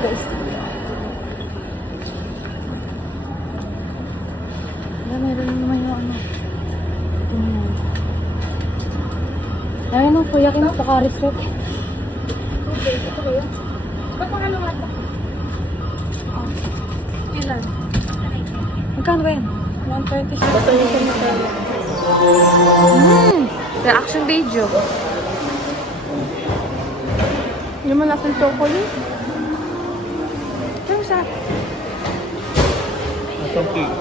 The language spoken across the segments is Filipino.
guys. Meron naman yung ano. Ayun ang kuya Kim, Pocari Sweat. Okay, ito ba yun? Ba't mga ano nga ito? Ilan? Magkano ba yan? 130. Basta yung sanitary. Reaction video. Yung malaking chocolate. Pero sa... Itong cake.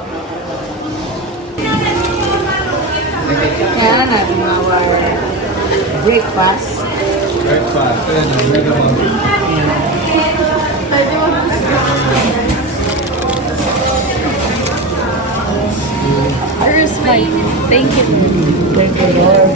Kaya natin our breakfast. Breakfast. Ayan, mega bomb. Where's my... Thank you. Thank you, Lord.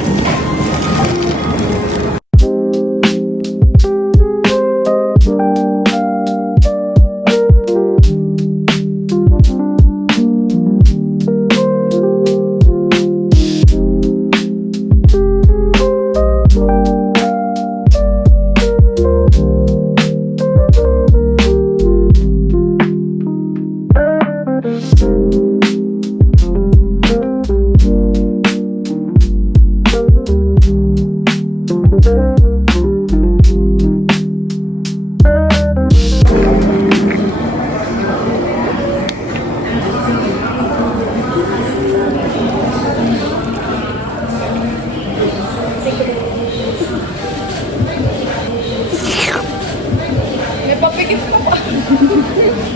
May papikit ka pa.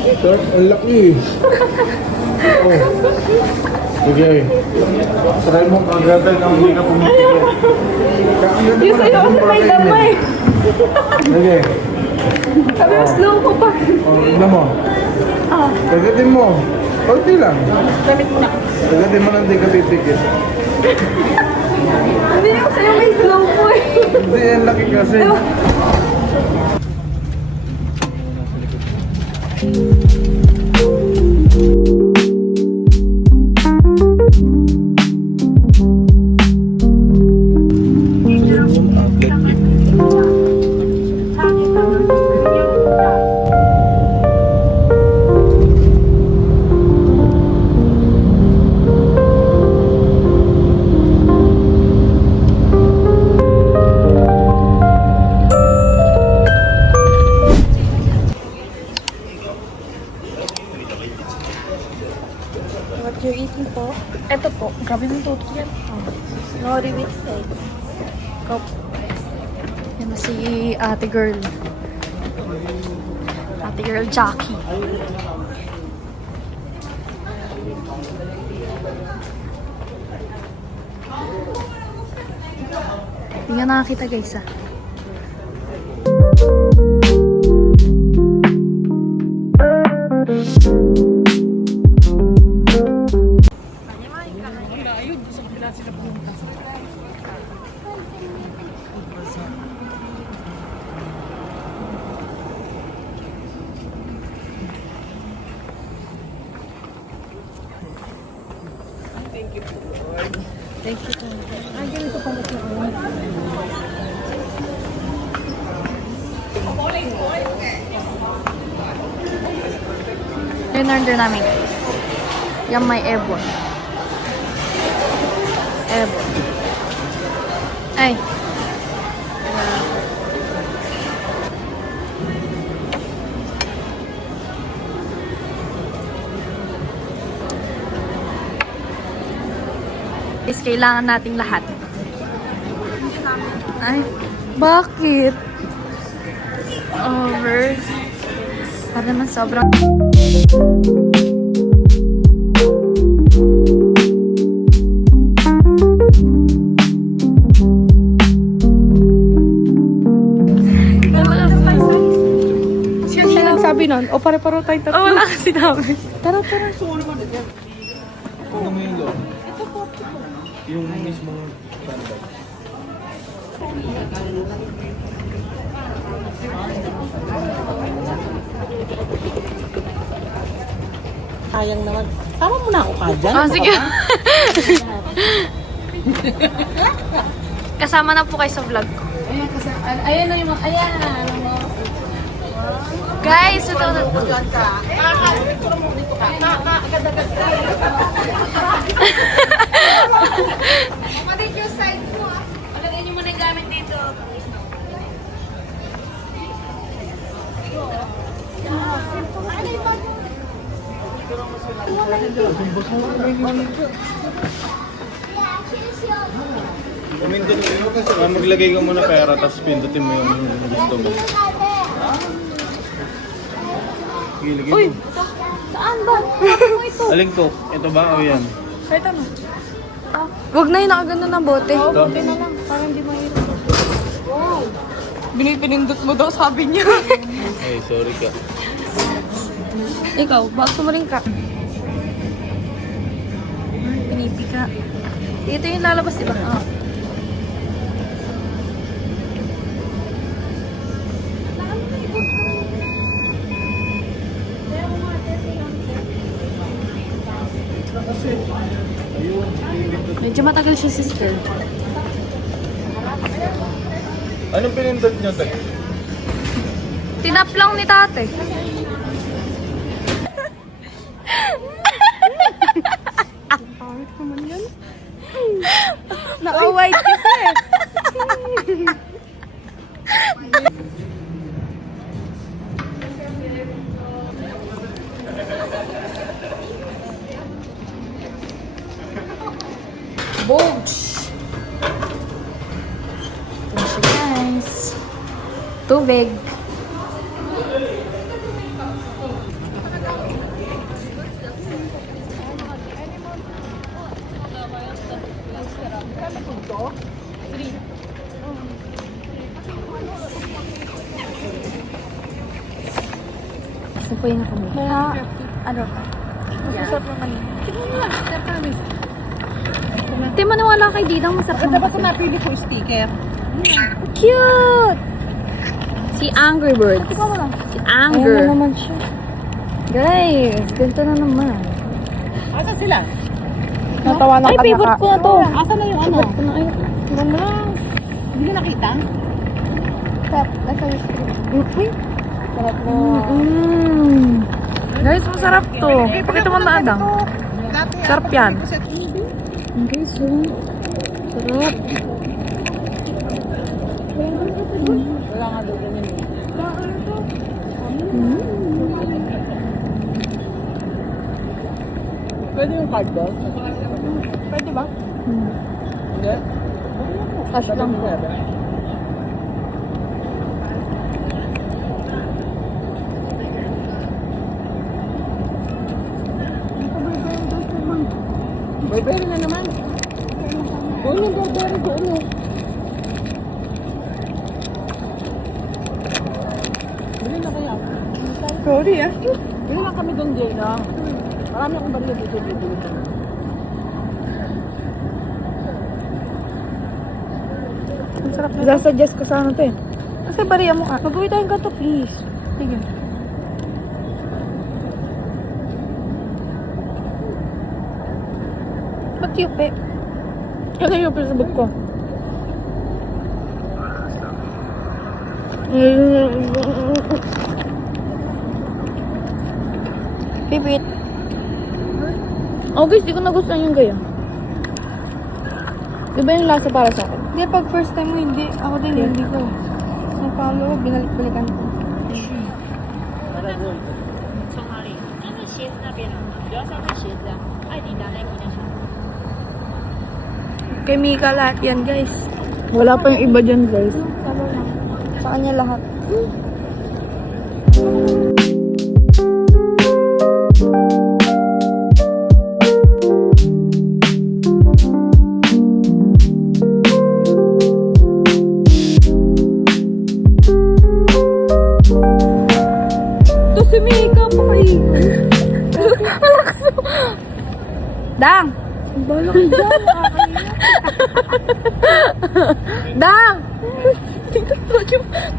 Ito, ang laki. Oh. Sige. Try mo kagagay nang hindi ka pumipigil. Yung sa'yo kasi may damay. Sige. Sabi mo, slow ko pa. Oh, tignan mo. Kagatin mo. Kunti lang. Damit mo na. Kagatin mo nang hindi ka pipigil. Hindi yung sa'yo may slow ko eh. Hindi, ang laki kasi. What you eating po? Ito po. Grabe ng tutok yan. Nori with egg. Cup. Yan na si ate girl. Ate girl Jackie. Hindi nga nakakita guys ah. Thank you po. Ay, ganito pala siya. Yung order namin. Yan may ebon. Ebon. Ay. Is kailangan nating lahat. Ay, bakit? Over. Para naman sobrang... Siya nagsabi nun. O pare-paro tayong tatlo. Oh, wala kasi namin. Tara, tara. Ano mo yung loob? Yung mismong sandal. Sayang naman. Tama mo na ako ka dyan. Oh, sige. Kasama na po kayo sa vlog ko. Ayan, kasi, ayan na yung, ayan. Alam mo. Guys, ito na. Kapatid yung side mo ah. Pagkagayin nyo muna yung gamit dito. Maglagay ka muna pera, tapos pindutin mo yung gusto mo. Gilagay mo. Saan ba? Aling to? Ito ba o yan? Huwag na yung nakagano ng bote. Ito? Pinindot mo daw, sabi niya. Ay, sorry ka. Ikaw, bakit mo rin ka? Pinipika. Ito yung lalabas, diba? Ah. Medyo matagal siya, sister. Anong pinindot nyo, te? Tinap lang ni tate. Naka-white kasi. Bones. Ito siya, guys. Tubig. Gusto po yung kami. Ano pa? Masasarap naman yun. Di maniwala kay Didang masarap naman. Dapat napili ko sticker. Cute! Si Angry Birds. Si Anger. Ayan na naman siya. Guys, ganito na naman. Asa sila? Natawa na Ay, favorite ko na to. Asa na yung ano? Favorite ko na. Ay, Ano na? Hindi ko nakita. Sarap na. Guys, masarap to. Pakita mo na Adang. Sarap yan. Guys, sarap. Wala nga daw ganyan. Pwede yung card doon? Pwede ba? Hindi? Cash lang. Burberry na naman. Doon yung Burberry doon mo. Bili na kaya. Sorry ah. Bili lang kami doon, Jayla. Marami akong bariya dito. Ang sarap na. Isasuggest ko sa ano to eh. Kasi bariya mo ka. Mag-uwi tayong ganito, please. Sige. Ba't yupi? Kasi yupi sa bag ko. Pipit. Oh guys, di ko nagustuhan yung gaya. Di ba yung lasa para sa akin? Hindi, pag first time mo, hindi. Ako din, hindi ko. So, pangalawa, binalik-balikan ko. Kay Mika lahat yan, guys. Wala pa yung iba dyan, guys. Sa kanya lahat. Ito si Mika pa kayo. Malakas mo. Dang! Bala kayo dyan, Dang!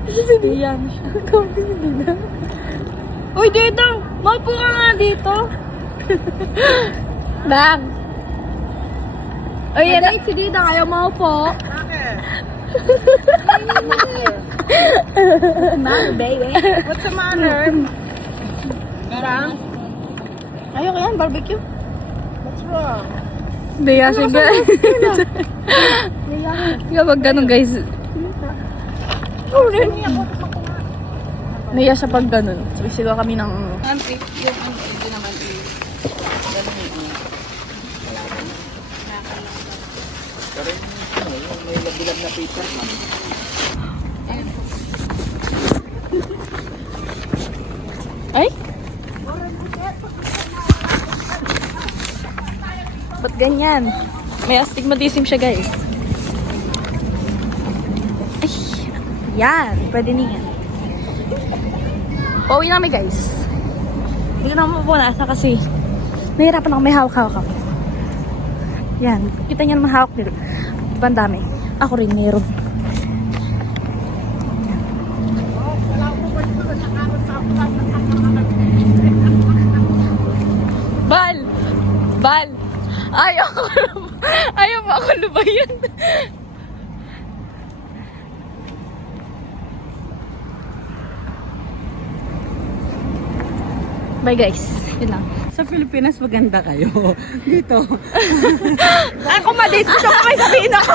Kasi si Dian siya. Kami si Dian. Uy, Dedang! Maupo ka nga dito. Dang! Uy, yan si Didang. Ayaw maupo. matter, baby? What's the matter? Garang? Ayoko yan, barbecue. What's wrong? Daya siya guys. Kapag ganun guys. Naiya siya pag ganun. Sigaw kami ng... Auntie, yung auntie, hindi naman ganun yung May labilag na paper, ma'am. Ay? Ba't ganyan? May astigmatism siya guys. Ay, yan. Pwede niyan. Pauwi namin guys. Hindi ko na mapunasa kasi nahirapan ako may hawak-hawak ako. Yan. Kita niyo naman hawak nila. Diba ang dami? Ako rin meron. Bal! Bal! Ayaw mo ako lubayan. Bye guys. Yun lang. Sa Pilipinas, maganda kayo. Dito. Ako madis. Gusto ko may sabihin ako.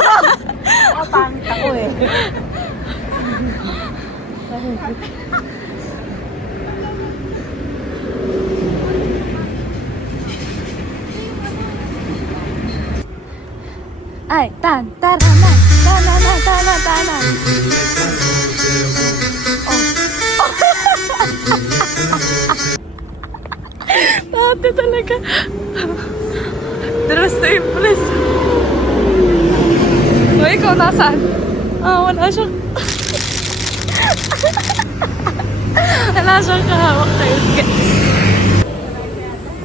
Pangit ako eh. Ay, taranan. Taranan. Ate talaga. Dress to impress. O, ikaw nasaan? Wala siyang... wala siyang kahawak kayo.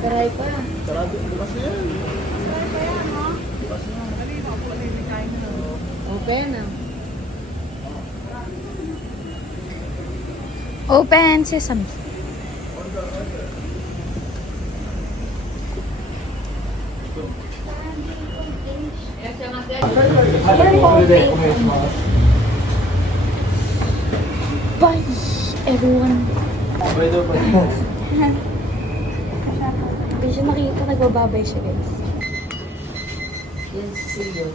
Taray pa. Sarado, bukas na yan. Open ah. Open sesame. Bye, everyone. Pwede ba? Hindi siya makita, nagbababay siya, guys. Yan, silyon.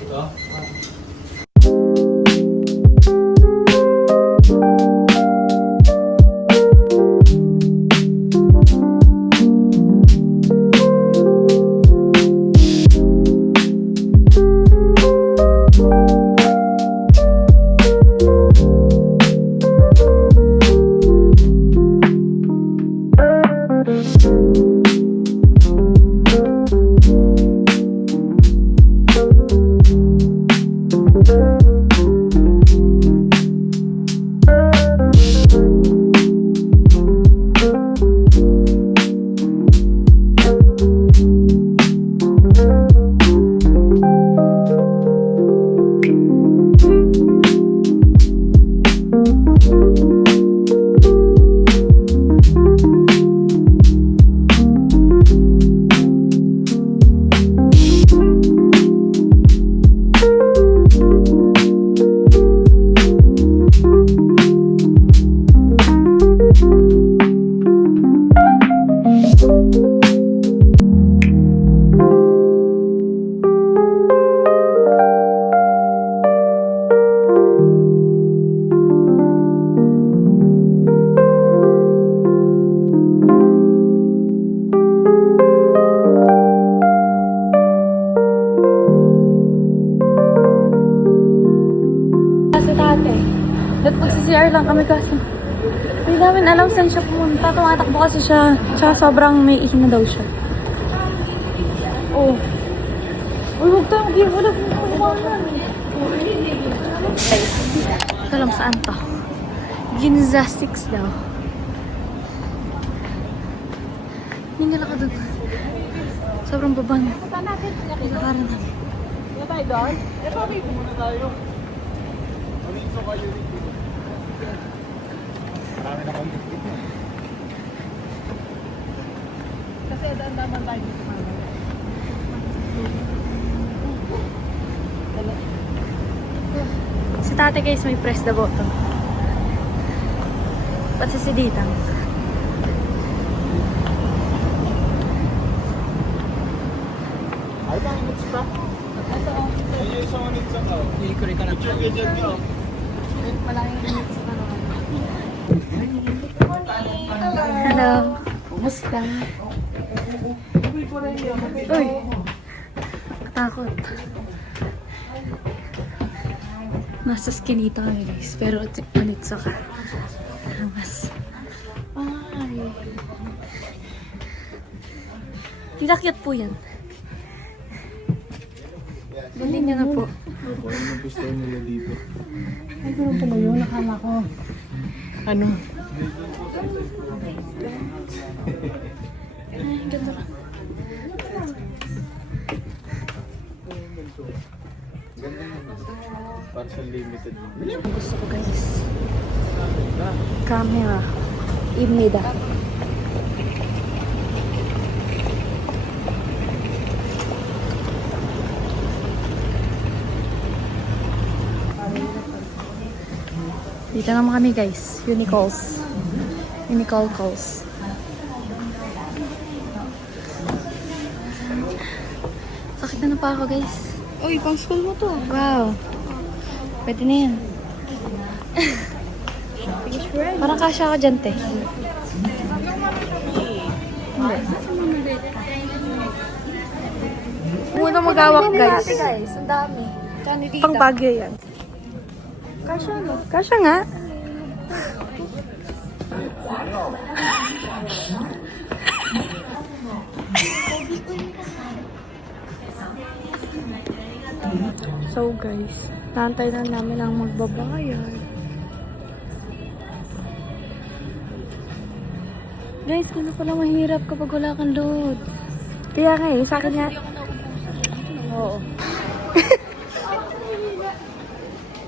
Ito? Dapat magsi-CR lang kami kasi hindi namin alam saan siya pumunta. Tumatakbo kasi siya. Tsaka sobrang may ihi na daw siya. Oh. Uy, huwag tayo mag-give. Wala kong kumahan. Ito lang saan to? Ginza 6 daw. Hindi nila ka doon. Sobrang baba na. Nilakaran namin. Wala tayo doon? Ito, may muna tayo. Marami na kami. Kasi daan naman tayo dito. Si tate guys may press the button. Pati si Ditang. Ay, bakit next pa? Ay, yung isang next ka. Hikuri ka na. Picture ka dyan ka. Hello. Kumusta? Uy. Takot. Nasa skinita kami guys. Pero ulit sa ka. Mas. Ay. Tita, cute po yan. Bilhin niyo na po. Ano gusto nila dito? Ay, ganun pala yun. Nakala ko. Ano? Ay, ganda ka. Ganda mo. Parcel limited. Gusto ko guys. Camera. Ibnida. Dito naman kami guys. Unicalls. Unicall calls. Sakit na pa ako guys. Uy, pang school mo to. Wow. Pwede na yan. Parang kasya ako dyan, te. Muna magawak, guys. Guys, ang dami. Kanilita. Pang Baguio yan. Kasha no? Kasya nga. So guys, nantay na namin ang magbabayad. Guys, kung pala mahirap kapag wala kang load. Kaya nga eh, sa akin nga. Oo.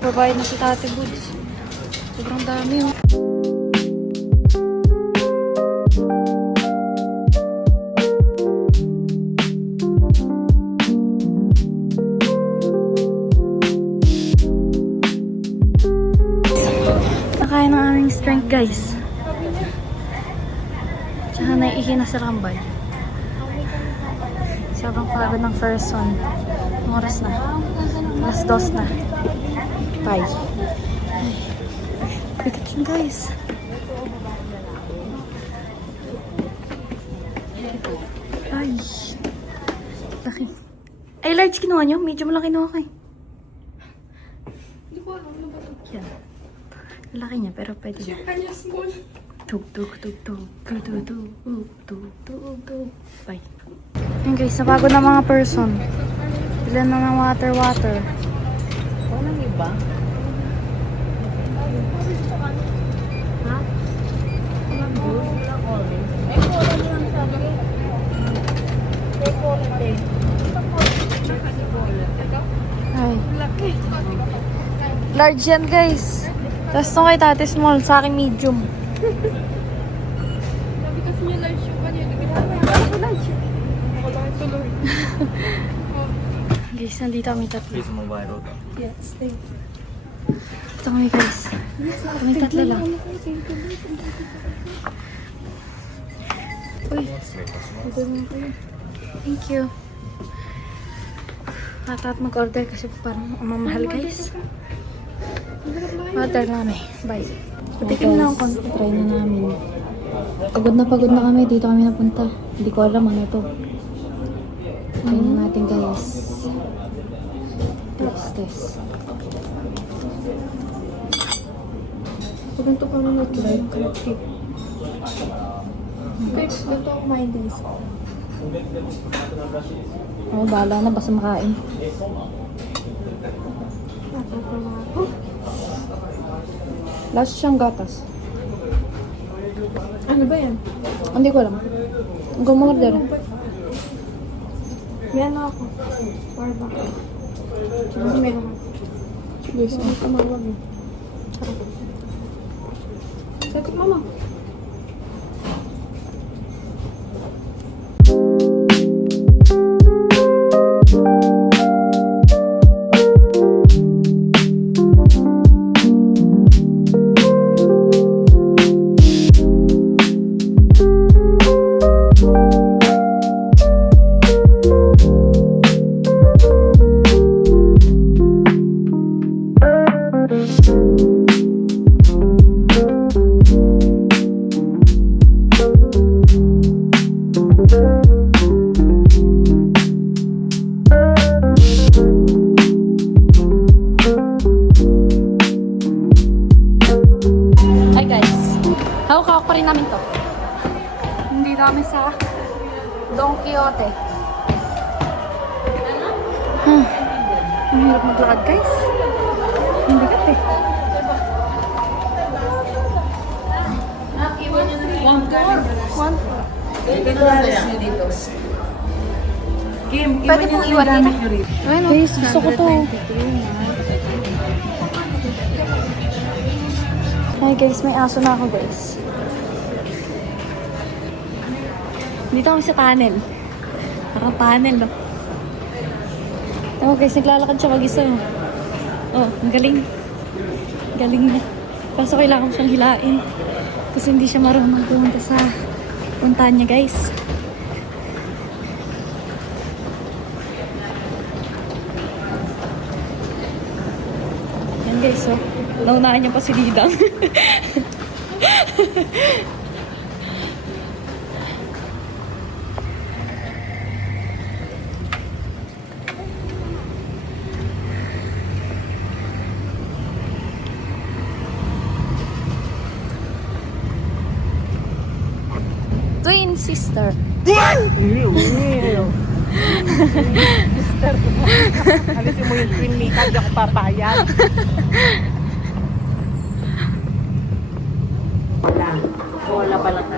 Babayad na si Tate Boots. Sobrang dami oh. Nakaya ng aming strength guys. Tsaka naiihi na si Rambay. Sobrang pagod ng first one. Ang oras na. Alas 2 na. Bye. Bigat yun guys. Ay. Laki. Ay, large kinuha nyo? Medyo malaki kinuha ko eh. Yan. Laki niya, pero pwede na. Tug, tug, tug, tug, tug, tug, tug, tug, tug, tug. Bye. Yun guys, napagod na mga person. Ilan na ng water. Walang iba? Ay. Large yan guys. Tapos nung kay Tate small, sa akin medium. Sabi kasi niya large yung kanya. Ako large. Ako large tuloy. Guys, nandito kami tatlo. Please mo viral ka. Yes, thank you. Ito kami guys. Kami tatlo lang. Uy. Thank you. At mag-order kasi parang mamahal guys. Order namin. Bye. Patikin na ako. Try na namin. Pagod na kami. Dito kami napunta. Hindi ko alam ano to. Try na natin guys. Test. Ganito pa rin na-try. Guys, ganito ako kumain guys. Oh, bahala na. Basta makain. Last siyang gatas. Ano ba yan? Hindi ko alam. Ang gumorder. May ano ako. Power bank. Siguro meron ako. Guys, Hindi tumawag eh. Sagot mama. Hi guys. Hawak-hawak pa rin namin to. Hindi kami sa Don Quixote. Ang hirap maglakad guys. Ang bigat eh. One. Pwede pong iwan din. Guys, gusto ko to. Hi guys, may aso na ako guys. Dito kami sa tunnel. Parang tunnel, no? Oh guys, naglalakad siya mag-isa. Oh, ang galing. Galing niya. Kaso kailangan ko siyang hilain. Kasi hindi siya marunong pumunta sa puntahan niya guys. Yan guys, oh. Naunahan niya pa si Lidang. Twin sister. Alisin mo yung twin Mika, di ako papayag. Wala pala ka.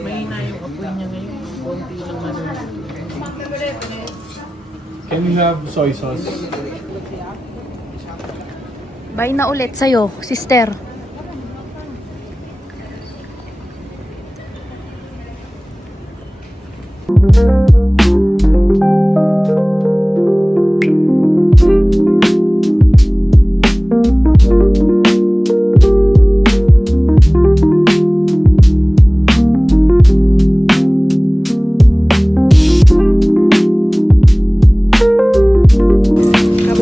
May na yung apoy niya ngayon. Konti lang ano. Can you have soy sauce? Bye na ulit sa'yo, sister.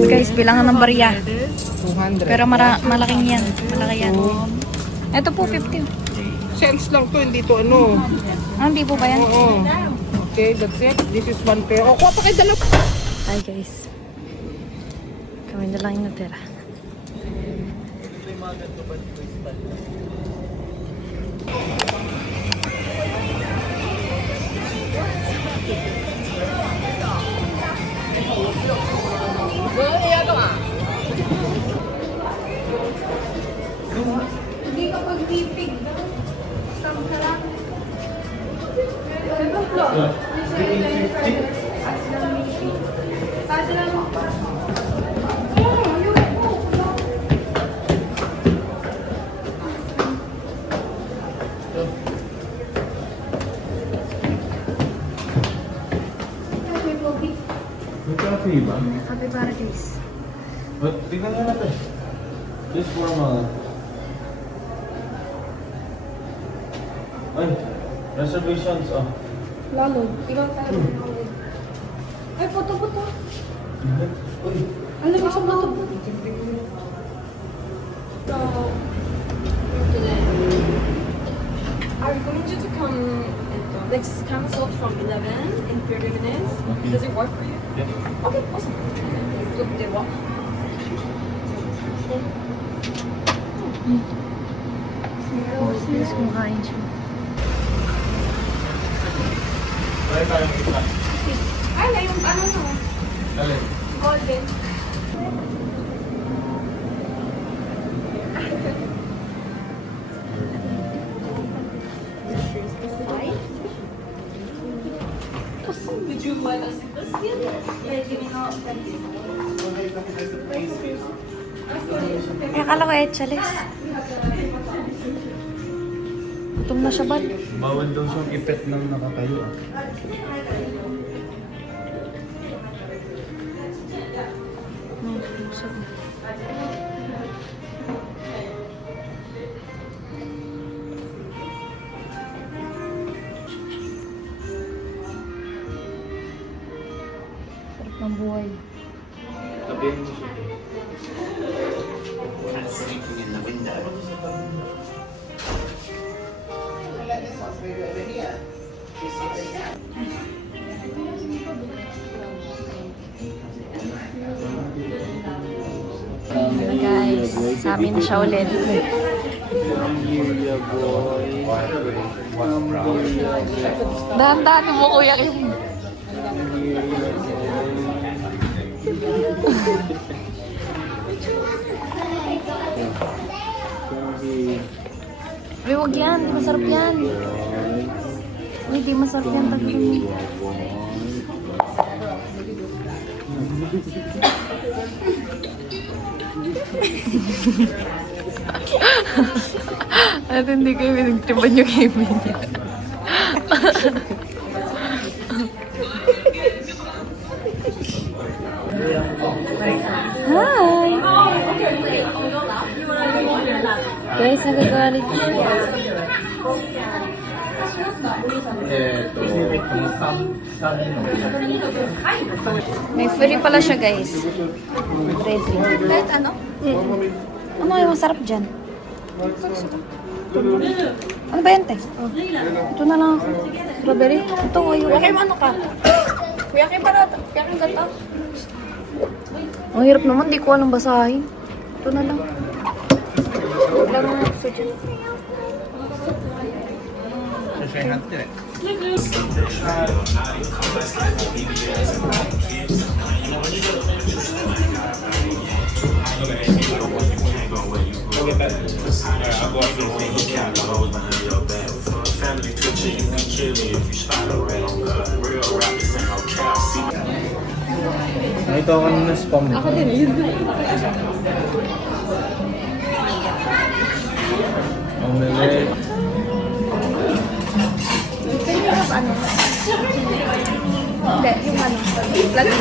Guys, bilangan ng barya. 200. Pero malaking yan. Malaki yan. Ito po, 50. Sales lang to, hindi to ano. Ah, hindi po ba yan? Oo. Okay, that's it. This is one pair. Oh, kuha pa kayo dalawa. Hi guys. Kami na lang yung natira. May coffee ba? Happy Paradise. But, tignan nga natin. Just for mga... Ay, reservations, oh. Lalo, ikaw tayo. Ay, photo. Uy, Ano ba siya photo? So, are we going to come next cancel from 11 in 30 minutes? Okay. Does it work for you? yeah. Okay, awesome. Look, they walk. Please, kumakain siya. Try tayong isa. Ay, na yung ano no? Alin? Golden. Would you like us to this again? Eh, akala ko etchales. Gutom na siya ba? Bawal daw siyang ipet ng nakatayo, ah. May pusog. ng buhay. Sabihin mo siya. Guys, sabi na siya ulit. Dahan-dahan mo, Kuya Kim. Uy, wag yan. Masarap yan. Uy, di masarap yan. Tagpin mo. At hindi kayo pinagtripan yung gaming niya. Hi! Guys, nagagalit siya. May free pala siya, guys. Ready. Kahit ano? Ano yung masarap dyan? Ano ba yan, te? Ito na lang ako. Strawberry? Ito, ayaw. Kuya Kim, ano ka? Kuya Kim, para. Kuya Kim, gata. Ang hirap naman, di ko alam basahin. Ito na lang. Wala mo na gusto dyan. Nakita ko kanina spam. Ako din, yun. Omelette. Hindi, yung ano. Lagi.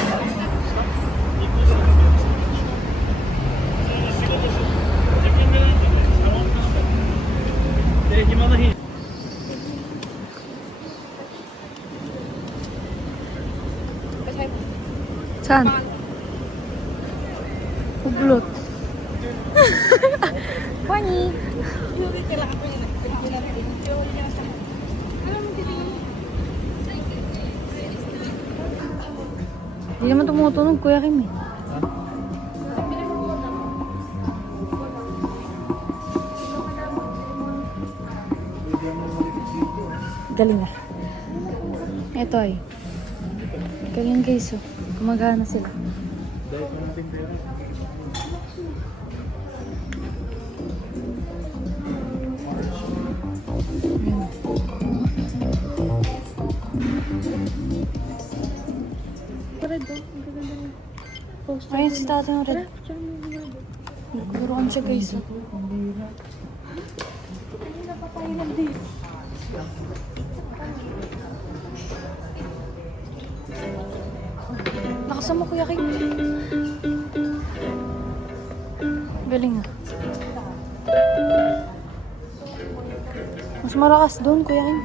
Saan? Ublot. Funny. Hindi naman tumutunog, Kuya Kim eh. Galing ah. Ito ay. Galing guys oh. Gumagana sila. Ayun si tatay ng red. Nagkuruan siya guys. Lakasan mo, Kuya Kim. Galing ah. Mas malakas doon, Kuya Kim.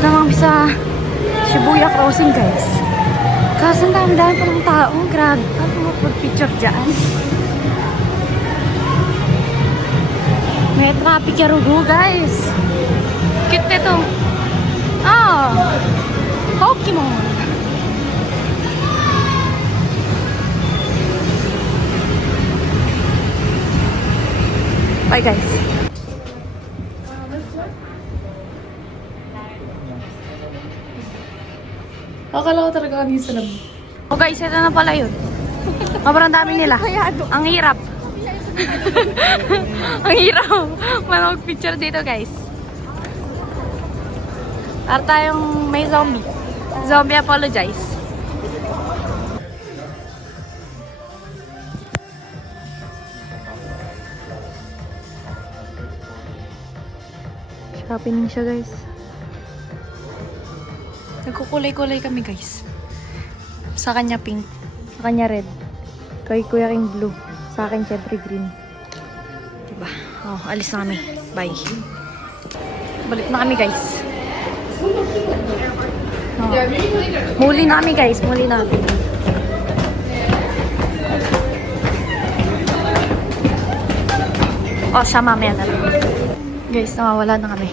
Dito naman sa Shibuya Crossing guys. Kaso ang dami-dami pa ng tao. Grabe. Paano mag-picture dyan? May traffic yarugo guys. Cute nito. Ah! Pokemon! Bye guys. Akala ko talaga kami sa lab. Oh guys, ito na pala yun. Sobrang dami nila. Ang hirap. Ang hirap. Mag-picture dito, guys. Para tayong may zombie. Zombie apologize. Happening siya, guys. Nagkukulay-kulay kami, guys. Sa kanya pink, sa kanya red. Kay Kuya King blue. Sa akin, syempre green. Diba? Oh, alis na kami. Bye. Balik na kami, guys. Oh. Muli na kami, guys. Muli na kami. Oh, siya mamaya na lang. Guys, nawawala na kami.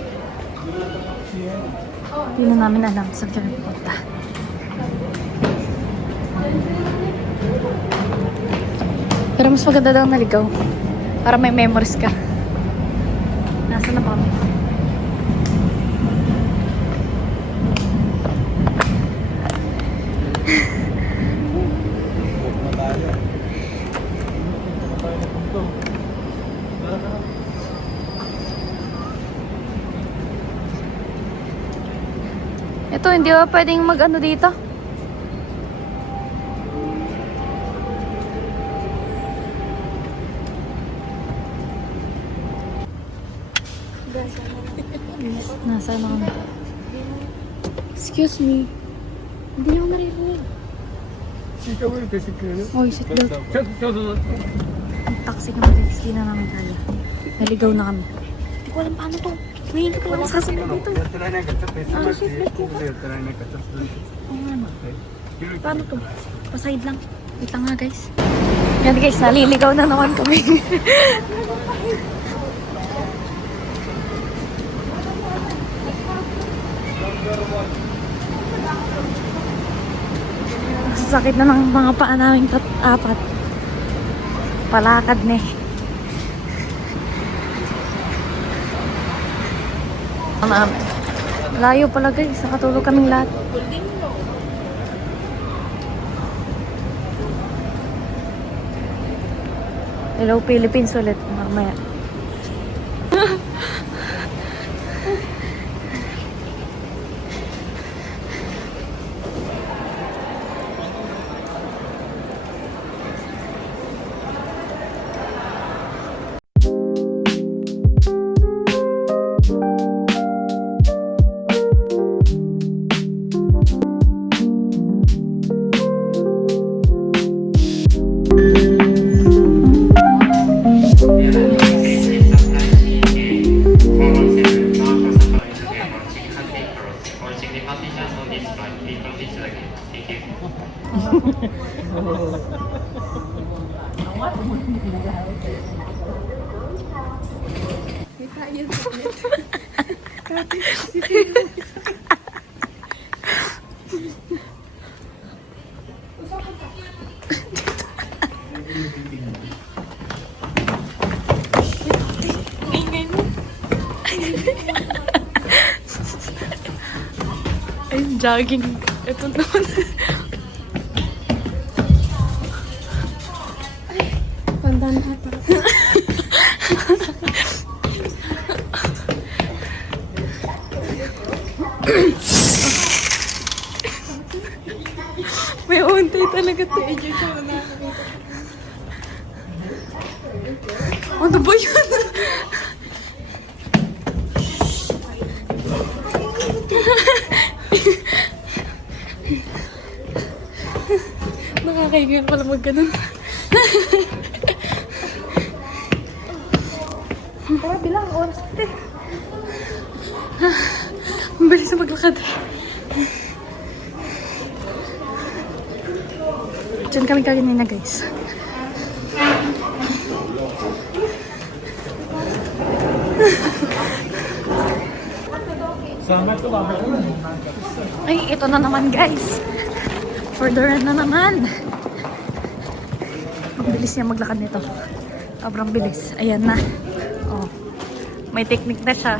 Hindi na namin alam saan kami pupunta. Pero mas maganda daw naligaw. Para may memories ka. Nasaan na ba kami? Ito, hindi ba pwedeng mag-ano dito? Nasaan na kami? Excuse me. Hindi ako naririnig. Oy, sit down. Ang taxi naman guys, hindi na namin kaya. Naligaw na kami. Hindi ko alam paano to. May hindi ko alam sasabi dito. Ah, shit, ba't ko ka? Oo nga no. Paano to? Pa-side lang. Wait lang nga guys. Yan guys, naliligaw na naman kami. Sakit na ng mga paa namin apat. Palakad na eh. Layo pala guys. Nakatulog kaming lahat. Hello Philippines ulit. Mamaya. Ayun, jogging. Ito naman. Pandan ata. May untay talaga to. Ano ba yun? Nakakahiga pala mag-ganun. Tara, bilang oras natin. Ang bilis na maglakad. Diyan kami kanina guys. Ay, ito na naman guys. Further na naman. Ang bilis niya maglakad nito. Sobrang bilis. Ayan na. Oh. May technique na siya.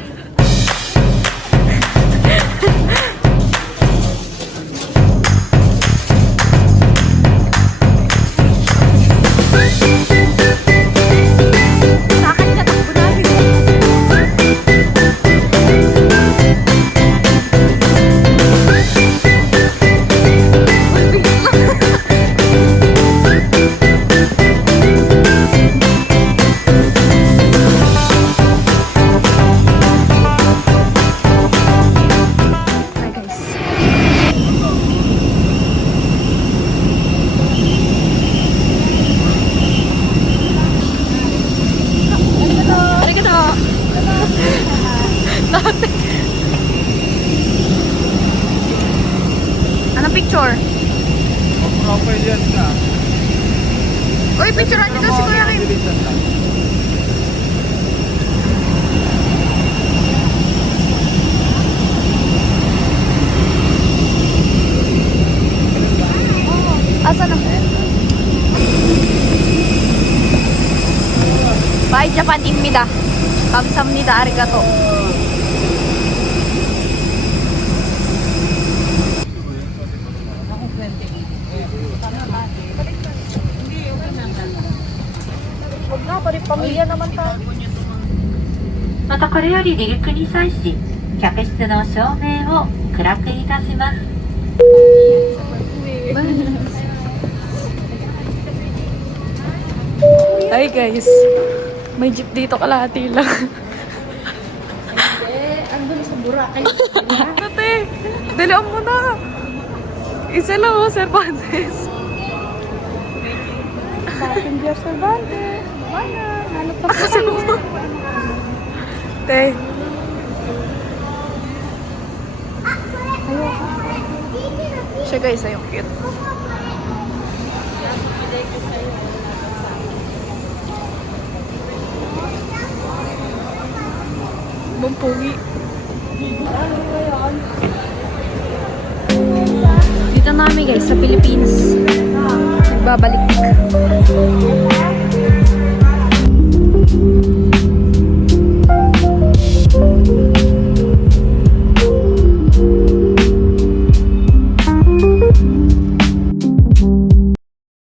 pwede yan ka. Uy, picturean nyo daw si Kuya Kim. Asa na? Bye, Japan입니다. 감사합니다. 아리가또. Huwag na, pari pamilya naman tayo. またこれより離陸に際し、客室の照明を暗くいたします。 Hi guys. May jeep dito kalahati lang. Andun sa Boracay. Ate, dalian mo na. Isa lang oh, Cervantes. Passenger Cervantes. Mana? Hanap pa Kasi mo. Te. Siya guys, ayong cute. Bumpugi. Dito na kami guys, sa Philippines. Nagbabalik